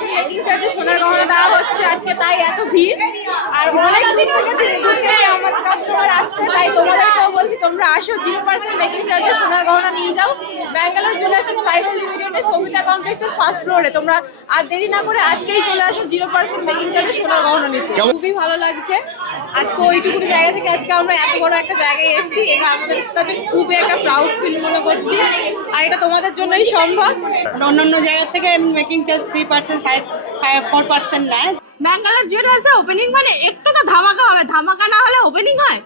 0% making চার্জে সোনার গহনা দেওয়া হচ্ছে আজকে, তাই এত ভিড়। আর অনেক দূর থেকে আমাদের কাস্টমার আসছে, তাই তোমাদেরকেও বলছি তোমরা আসো, 0% মেকিং চার্জে সোনার গহনা নিয়ে যাও। ব্যাঙ্গালোর জুয়েলার্স প্রাইভেট লিমিটেডের সবিতা কমপ্লেক্সের ফার্স্ট ফ্লোরে। তোমরা আর দেরি না করে আজকেই চলে আসো 0% মেকিং চার্জে সোনার গহনা নিতে। খুবই ভালো লাগছে আজকে ওইটুকুনি জায়গা থেকে আজকে আমরা এত বড় একটা জায়গায় এসেছি, এটা আমাদের কাছে খুবই একটা প্রাউড ফিল মনে করছি। আর এটা তোমাদের জন্যই সম্ভব। অন্যান্য জায়গা থেকে মেকিং চার্জ 3% 4% নেয়। ব্যাঙ্গালোর জুয়েলার্সে ওপেনিং মানে একটু তো ধামাকা হবে, ধামাকা না হলে ওপেনিং হয়?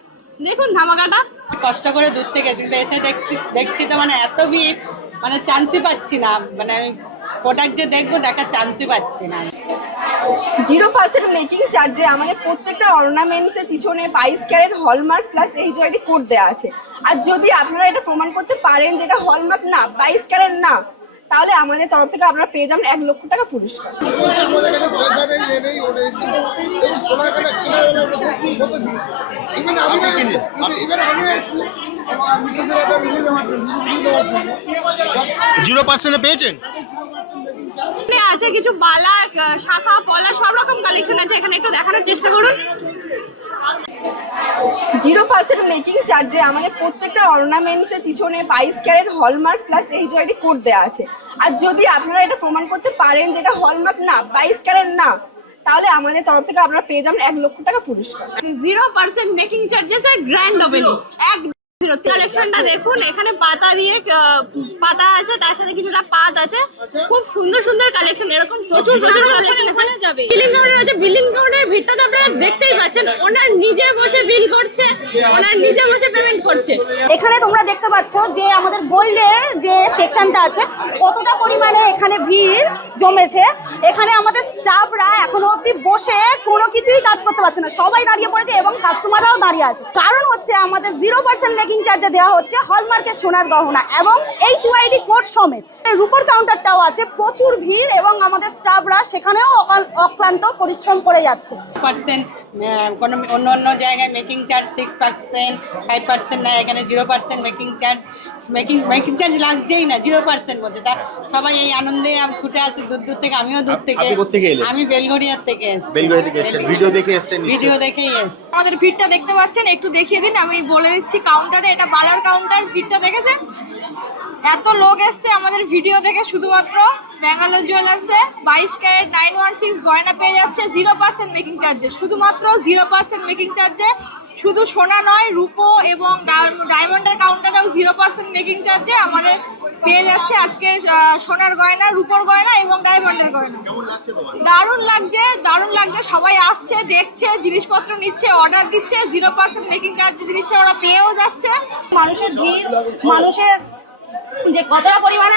দেখুন ধামাকাটা। কষ্ট করে দূর থেকে এসে কিন্তু এসে দেখছি তো মানে এত ভিড়, মানে চান্সই পাচ্ছি না, মানে আমি প্রোডাক্ট যে দেখবো দেখার চান্সই পাচ্ছি না। 0% মেকিং চার্জে আমাদের প্রত্যেকটা অর্নামেন্টসের পিছনে 22 carat hallmark plus HUID code দেওয়া আছে। আর যদি আপনারা এটা প্রমাণ করতে পারেন যে এটা হলমার্ক না, 22 ক্যারেট না, তাহলে আমাদের তরফ থেকে আপনারা পেয়ে যাবেন 1 লক্ষ টাকা পুরস্কার। জিরো পার্সেন্টে পেয়েছেন? আছে কিছু বালা, শাখা, পলা, সব রকম কালেকশন আছে, এখানে একটু দেখানোর চেষ্টা করুন। 0% মেকিং চার্জে আমাদের প্রত্যেকটা অর্নামেন্টসের পিছনে 22 carat hallmark plus HUID code দেওয়া আছে। আর যদি আপনারা এটা প্রমাণ করতে পারেন যে এটা হলমার্ক না, 22 ক্যারেট না, তাহলে আমাদের তরফ থেকে আপনারা পেয়ে যাবেন 1 লক্ষ টাকা পুরস্কার। 0% মেকিং চার্জেসের গ্র্যান্ড ওপেনিং। কালেকশনটা দেখুন, এখানে পাতা দিয়ে পাতা আছে, তার সাথে কিছুটা পাত আছে, খুব সুন্দর সুন্দর কালেকশন। এরকম প্রচুর কালেকশন আছে। বিলিং কাউন্টার আছে, বিলিং কাউন্টারের ভিড়টা তো আপনারা দেখতেই পাচ্ছেন, ওনার নিজে বসে বিল করছে, ওনার নিজে বসে পেমেন্ট করছে। এখানে তোমরা দেখতে পাচ্ছ যে আমাদের গোল্ডের যে সেকশনটা আছে কতটা পরিমাণে এখানে ভিড় জমেছে। এখানে আমাদের স্টাফরা এখনো অবধি বসে কোনো কিছুই কাজ করতে পারছে না, সবাই দাঁড়িয়ে পড়েছে এবং কাস্টমাররাও দাঁড়িয়ে আছে। কারণ হচ্ছে আমাদের 0% মেকিং চার্জে দেওয়া হচ্ছে হলমার্কের সোনার গহনা এবং এইচওআইডি কোড সমেত। রূপোর কাউন্টারটাও আছে, প্রচুর ভিড় এবং আমাদের স্টাফরা সেখানেও অক্লান্ত পরিশ্রম করে যাচ্ছে। কোনো অন্য জায়গায় মেকিং চার্জ 6%, 5% নেয়, এখানে 0% মেকিং চার্জ লাগছেই না, 0% বলছে। তা সবাই এই আনন্দে ছুটে আসে দূর থেকে। আমিও দূর থেকে, আমি বেলঘরিয়ার থেকে এসেছি। ভিডিও দেখে এসেছেন? ভিডিও দেখেই এসেছি। আমাদের ভিড়টা দেখতে পাচ্ছেন, একটু দেখিয়ে দিন। আমি বলে দিচ্ছি কাউন্টারে, এটা বালার কাউন্টার। ভিড়টা দেখেছেন, এত লোক এসছে আমাদের ভিডিও দেখে শুধুমাত্র। ব্যাঙ্গালোর জুয়েলার্সে 22 ক্যারেট 916 গয়না পেয়ে যাচ্ছে 0% মেকিং চার্জে, শুধুমাত্র 0% মেকিং চার্জে। শুধু সোনা নয়, রূপো এবং ডায়মন্ডের কাউন্টারেও 0% মেকিং চার্জে আমাদের পেয়ে যাচ্ছে আজকের সোনার গয়না, রূপোর গয়না এবং ডায়মন্ডের গয়না। দারুণ লাগছে। সবাই আসছে, দেখছে, জিনিসপত্র নিচ্ছে, অর্ডার দিচ্ছে। 0% মেকিং চার্জে জিনিসটা ওরা পেয়েও যাচ্ছে। মানুষের ভিড়, মানুষের যে কতটা পরিমাণে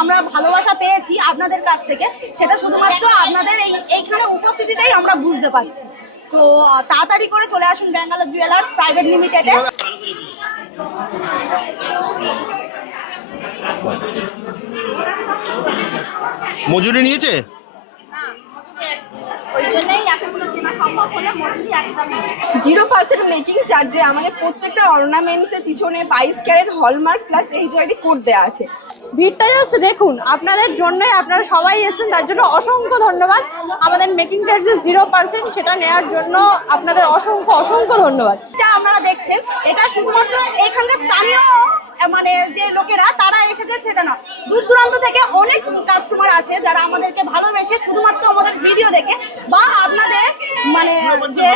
আমরা ভালোবাসা পেয়েছি আপনাদের কাছ থেকে, সেটা শুধুমাত্র আপনাদের এইখানে উপস্থিতিতেই আমরা বুঝতে পারছি। তো তাড়াতাড়ি করে চলে আসুন ব্যাঙ্গালোর জুয়েলার্স প্রাইভেট লিমিটেডে। মজুরি নিয়েছে? 0% মেকিং চার্জে আমাদের প্রত্যেকটা অর্নামেন্টসের পিছনে 22 carat hallmark plus HUID code দেওয়া আছে। ভিড়টা জাস্ট দেখুন, আপনাদের জন্যই, আপনারা সবাই এসেছেন, তার জন্য অসংখ্য ধন্যবাদ। আমাদের মেকিং চার্জেস 0% সেটা নেওয়ার জন্য আপনাদের অসংখ্য ধন্যবাদ। এটা আপনারা দেখছেন, এটা শুধুমাত্র এখানকার স্থানীয় মানে যে লোকেরা তারা এসেছে সেটা না, দূর দূরান্ত থেকে অনেক কাস্টমার আছে যারা আমাদেরকে ভালোবেসে শুধুমাত্র আমাদের ভিডিও দেখে বা আপনাদের মানে যে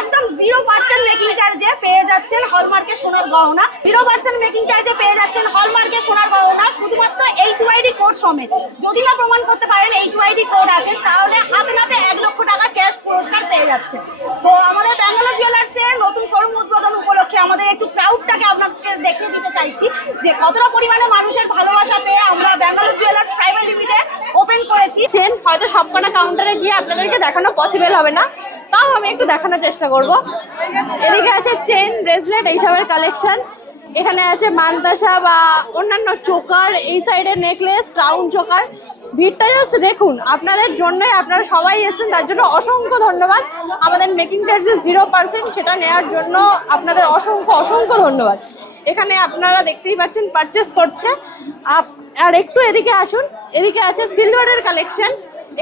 একদম 0% মেকিং চার্জে পেয়ে যাচ্ছেন হলমার্কের সোনার গহনা। 0% মেকিং চার্জে পেয়ে যাচ্ছেন হলমার্কের সোনার গহনা শুধুমাত্র এইচওআইডি কোড সমেত। যদি না প্রমাণ করতে পারেন এইচওআইডি কোড আছে, তাহলে হাতে নাতে 1 লক্ষ টাকা ক্যাশ পুরস্কার পেয়ে যাচ্ছে। তো আমাদের ব্যাঙ্গালোর জুয়েলার্সের নতুন শোরুম উদ্বোধন উপলক্ষে আমাদের একটু ক্রাউডটাকে আপনাদের দেখিয়ে দিতে চাইছি যে কতটা পরিমাণে মানুষের ভালোবাসা পেয়ে আমরা Bangalore jewellers private limited open করেছি। হয়তো সবকটা কাউন্টারে গিয়ে আপনাদেরকে দেখানো পসিবল হবে না, তাও আমি একটু দেখানোর চেষ্টা করব। এদিকে আছে চেন, ব্রেসলেট, এইসবের কালেকশন। এখানে আছে মানতাসা বা অন্যান্য চোকার, এই সাইডে নেকলেস, ক্রাউন চোকার। ভিড়টা জাস্ট দেখুন, আপনাদের জন্যই, আপনারা সবাই এসেছেন, তার জন্য অসংখ্য ধন্যবাদ। আমাদের মেকিং চার্জেস 0% সেটা নেওয়ার জন্য আপনাদের অসংখ্য ধন্যবাদ। এখানে আপনারা দেখতেই পাচ্ছেন পারচেস করছে। আর একটু এদিকে আসুন, এদিকে আছে সিলভারের কালেকশন।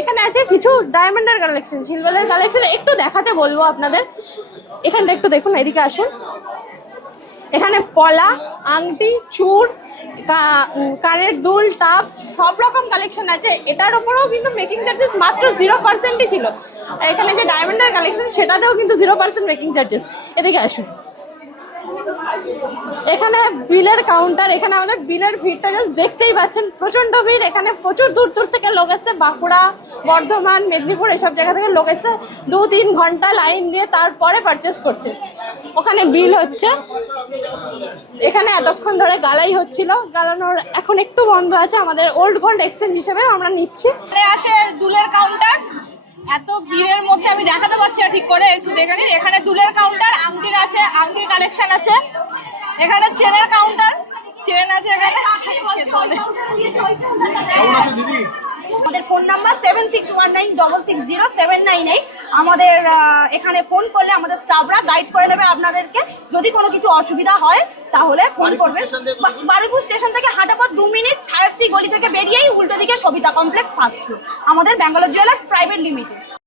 এখানে আছে কিছু ডায়মন্ডের কালেকশন, সিলভারের কালেকশন একটু দেখাতে বলবো আপনাদের। এখানটা একটু দেখুন, এদিকে আসুন। এখানে পলা, আংটি, চূড়, কানের দুল, টাপস সব রকম কালেকশন আছে। এটার ওপরেও কিন্তু মেকিং চার্জেস মাত্র 0%ই ছিল। আর এখানে যে ডায়মন্ডের কালেকশন সেটাতেও কিন্তু 0% মেকিং চার্জেস। এদিকে আসুন। এখানে বিলের কাউন্টার, এখানে আমাদের বিলের ভিড়টা জাস্ট দেখতেই পাচ্ছেন, প্রচন্ড ভিড়। এখানে প্রচুর দূর দূর থেকে লোক এসছে, বাঁকুড়া, বর্ধমান, মেদিনীপুর এসব জায়গা থেকে লোক এসছে, 2-3 ঘন্টা লাইন দিয়ে তারপরে পারচেস করছে। ওখানে বিল হচ্ছে। এখানে এতক্ষণ ধরে গালাই হচ্ছিল, গালানোর এখন একটু বন্ধ আছে। আমাদের ওল্ড গোল্ড এক্সচেঞ্জ হিসেবে আমরা নিচ্ছি। এখানে আছে দুলের কাউন্টার। এত ভিড়ের মধ্যে আমি দেখাতে পারছি না ঠিক করে, একটু দেখে নিন। এখানে দুলের কাউন্টার, আংটির আছে, আংটির কালেকশন আছে। এখানে চেনের কাউন্টার, চেন আছে এখানে। কেমন আছো দিদি? আমাদের ফোন নাম্বার 7619660798। আমাদের এখানে ফোন করলে আমাদের স্টাফরা গাইড করে নেবে আপনাদেরকে। যদি কোনো কিছু অসুবিধা হয় তাহলে ফোন করবেন। বারুইপুর স্টেশন থেকে হাঁটা পথ 2 মিনিট, ছায়াশ্রী গলি থেকে বেরিয়েই উল্টো দিকে সবিতা কমপ্লেক্স, ফার্স্ট ফ্লোর, আমাদের ব্যাঙ্গালোর জুয়েলার্স প্রাইভেট লিমিটেড।